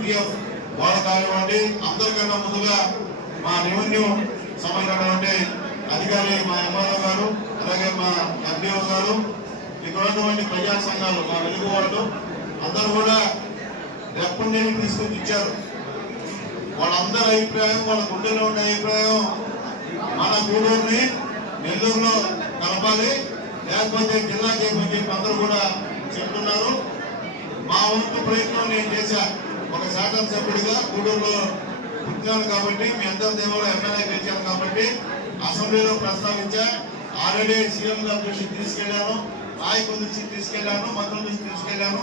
CPF వాళ్ళు కానివ్వండి, అందరికన్నా ముందుగా మా రెవెన్యూ సంబంధించినటువంటి అధికారి మా ఎంఆర్ఓ గారు, అలాగే మా ఎండిఓ గారు, ఇక్కడ ఉన్నటువంటి ప్రజా సంఘాలు, మా వెలుగు వాళ్ళు అందరూ కూడా రెప్పటి తీసుకొచ్చి ఇచ్చారు. వాళ్ళందరి అభిప్రాయం, వాళ్ళ గుండెలో ఉండే అభిప్రాయం మన గూడూరుని నెల్లూరులో కలపాలి, లేకపోతే జిల్లాకి ఏమని చెప్పి అందరూ కూడా చెప్తున్నారు. మా వంతు ప్రయత్నం నేను చేశా. ఒక శాసనసభ్యుడిగా గూడూరులో పుట్టినాను కాబట్టి, మీ అందరి దేవుడు ఎమ్మెల్యే గెలిచాను కాబట్టి అసెంబ్లీలో ప్రస్తావించా. ఆల్రెడీ సీఎం గారి దృష్టికి తీసుకెళ్లాను, నాయకుల దృష్టికి తీసుకెళ్లాను, మంత్రుల దృష్టికి తీసుకెళ్లాను.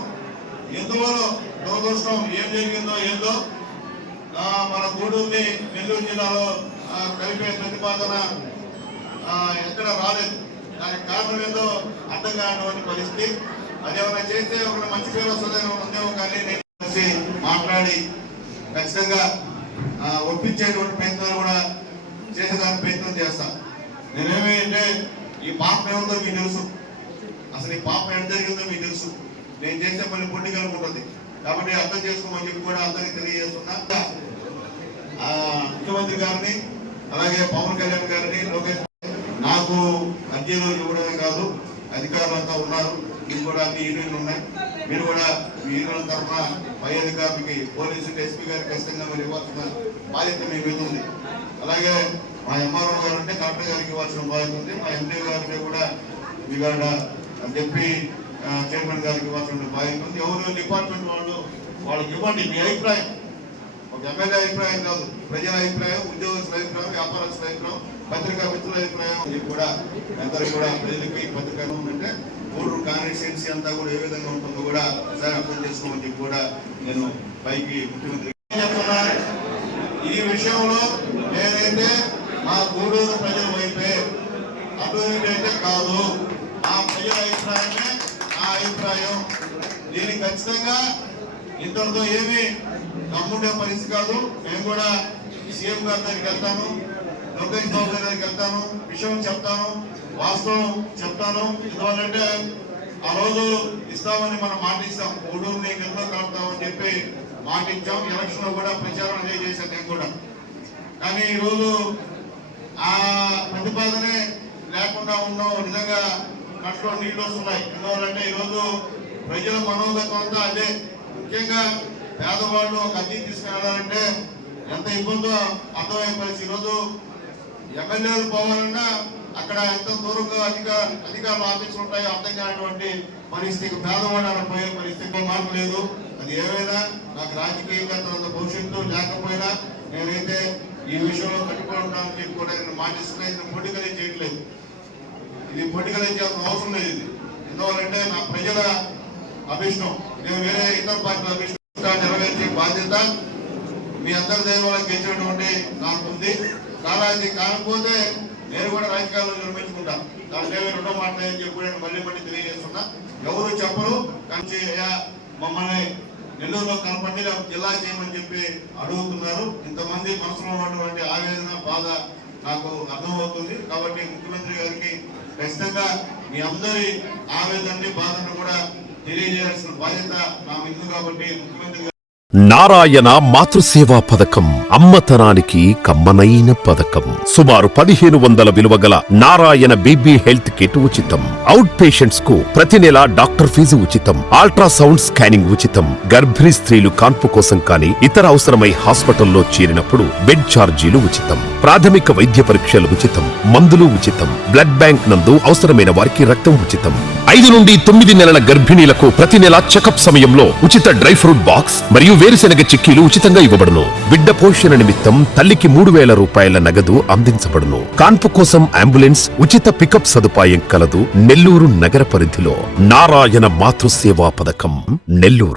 ఎందువల్ల దురదృష్టం ఏం జరిగిందో ఏందో మన గూడూరుని నెల్లూరు జిల్లాలో కలిపే ప్రతిపాదన ఎక్కడ రాలేదు. దానికి కారణం ఏదో అర్థం కానటువంటి పరిస్థితి. అదేమన్నా చేస్తే ఒక మంచి పేరు వస్తుందేమో ఉందేమో, కానీ నేను కలిసి మాట్లాడి ఖచ్చితంగా ఒప్పించేటువంటి ప్రయత్నాలు కూడా చేసేదానికి ప్రయత్నం చేస్తాను. నేనేమి అంటే ఈ పాపం ఏముందో మీకు తెలుసు, అసలు ఈ పాపం ఎంత జరిగిందో మీకు తెలుసు. నేను చేస్తే మళ్ళీ పొండికలు ఉంటుంది కాబట్టి అర్థం చేసుకోమని చెప్పి కూడా అందరికీ తెలియజేస్తున్నా. ముఖ్యమంత్రి గారిని, అలాగే పవన్ కళ్యాణ్ గారిని, లోకేష్ నాకు అర్జీలు ఇవ్వడమే కాదు, అధికారులంతా ఉన్నారు, మీరు కూడా అన్ని యూనియన్లు ఉన్నాయి, మీరు కూడా మీ యూనియన్ల తరఫున పై అధికారులకి, పోలీసు ఎస్పీ గారికి ఖచ్చితంగా మీరు ఇవ్వాల్సిన బాధ్యత మీ మీద ఉంది. అలాగే మా ఎంఆర్ఓ గారు అంటే కలెక్టర్ గారికి ఇవ్వాల్సిన బాధ్యత ఉంది. మా ఎంపీ గారికి కూడా మీ గారు చెప్పి చైర్మన్ గారికి ఇవ్వాల్సిన బాధ్యత ఉంది. ఎవరు డిపార్ట్మెంట్ వాళ్ళకి ఇవ్వండి మీ అభిప్రాయం. ఒక ఎమ్మెల్యే అభిప్రాయం కాదు, ప్రజల అభిప్రాయం, ఉద్యోగస్తుల అభిప్రాయం, వ్యాపారస్తుల అభిప్రాయం, పత్రికా మిత్రుల అభిప్రాయం కూడా అందరూ కూడా ప్రజలకి పత్రిక ఉందంటే గూడూరు కాన్స్టిట్యుయెన్సీ అంతా కూడా ఏ విధంగా ఉంటుందో కూడా ఒకసారి అర్థం చేసుకోమని చెప్పి కూడా నేను పైకి ముఖ్యమంత్రి చెప్తున్నా. ఈ విషయంలో నేనైతే మా గూడూరు ప్రజల వైపే, అభివృద్ధి అయితే కాదు, ఆ ప్రజల అభిప్రాయమే నా అభిప్రాయం. దీనికి ఖచ్చితంగా ఇంతటితో ఏమీ నమ్ముండే పరిస్థితి కాదు. నేను కూడా సీఎం గారి దగ్గరికి వెళ్తాను, లోకేష్ బాబు గారి దగ్గరికి వెళ్తాను, విషయం చెప్తాను, వాస్తవం చెప్తాను. ఎందుకంటే ఆ రోజు ఇస్తామని మనం మాట ఇస్తాం, గూడూరుని ఎంతో కలుపుతామని చెప్పి మాట ఇచ్చాం. ఎలక్షన్ లో కూడా ప్రచారం అదే చేశాను నేను కూడా. కానీ ఈరోజు ఆ ప్రతిపాదనే లేకుండా ఉండడం నిజంగా కట్లో నీళ్లు వస్తున్నాయి. ఎందువల్లంటే ఈరోజు ప్రజల మనోగతం అంతా అదే. ముఖ్యంగా పేదవాళ్ళు ఒక అద్దె తీసుకెళ్ళాలంటే ఎంత ఇబ్బందో అర్థమయ్యే పరిస్థితి. ఈరోజు ఎమ్మెల్యేలు పోవాలన్నా అక్కడ ఎంత దూరంగా అధికారులు ఆఫీసులు ఉంటాయో అర్థం కానటువంటి పరిస్థితి. పేదవాళ్ళు అక్కడ పోయే పరిస్థితి మార్పు లేదు. అది ఏమైనా నాకు రాజకీయంగా తర్వాత భవిష్యత్తు లేకపోయినా నేనైతే ఈ విషయంలో కట్టుబడి ఉంటానని చెప్పి కూడా నేను మాటిస్తున్నాను. ఇది పొడికలే చేయట్లేదు, ఇది పొడికలే చేయాల్సిన అవసరం లేదు. ఇది ఎందువల్లంటే నా ప్రజల అభిష్టం, నేను వేరే ఇతర పార్టీల అభిష్టం నెరవేర్చే బాధ్యత మీ అందరి దైవాలకు గెలిచినటువంటి నాకు ఉంది. కాలాది కాకపోతే నేను కూడా రాజకీయాల్లో నిర్మించుకుంటాను. దాంట్లో రెండో మాట్లాడని చెప్పి నేను మళ్ళీ తెలియజేస్తున్నా. ఎవరు చెప్పరు కానీ మమ్మల్ని నెల్లూరులో కనపండి, జిల్లా చేయమని చెప్పి అడుగుతున్నారు. ఇంతమంది మనసులో ఉన్నటువంటి ఆవేదన, బాధ నాకు అర్థమవుతుంది. కాబట్టి ముఖ్యమంత్రి గారికి ఖచ్చితంగా మీ అందరి ఆవేదనని, బాధను కూడా తెలియజేయాల్సిన బాధ్యత నా మీద. కాబట్టి ముఖ్యమంత్రి నారాయణ మాతృసేవా పథకం అమ్మతనానికి కమ్మనైన పథకం. సుమారు 1500 విలువగల నారాయణ బేబీ హెల్త్ కిట్ ఉచితం. అవుట్ పేషెంట్స్ కు ప్రతి నెల డాక్టర్ ఫీజు ఉచితం. అల్ట్రాసౌండ్ స్కానింగ్ ఉచితం. గర్భిణీ స్త్రీలు కాన్పు కోసం కానీ ఇతర అవసరమై హాస్పిటల్లో చేరినప్పుడు బెడ్ ఛార్జీలు ఉచితం. ప్రాథమిక వైద్య పరీక్షలు ఉచితం. మందులు ఉచితం. బ్లడ్ బ్యాంక్ నందు అవసరమైన వారికి రక్తం ఉచితం. 5 నుండి 9 నెలల గర్భిణీలకు ప్రతి నెల చెకప్ సమయంలో ఉచిత డ్రై ఫ్రూట్ బాక్స్ మరియు వేరుశెనగ చిక్కీలు ఉచితంగా ఇవ్వబడును. బిడ్డ పోషణ నిమిత్తం తల్లికి 3000 రూపాయల నగదు అందించబడును. కాన్పు కోసం అంబులెన్స్ ఉచిత పికప్ సదుపాయం కలదు. నెల్లూరు నగర పరిధిలో నారాయణ మాతృసేవా పథకం, నెల్లూరు.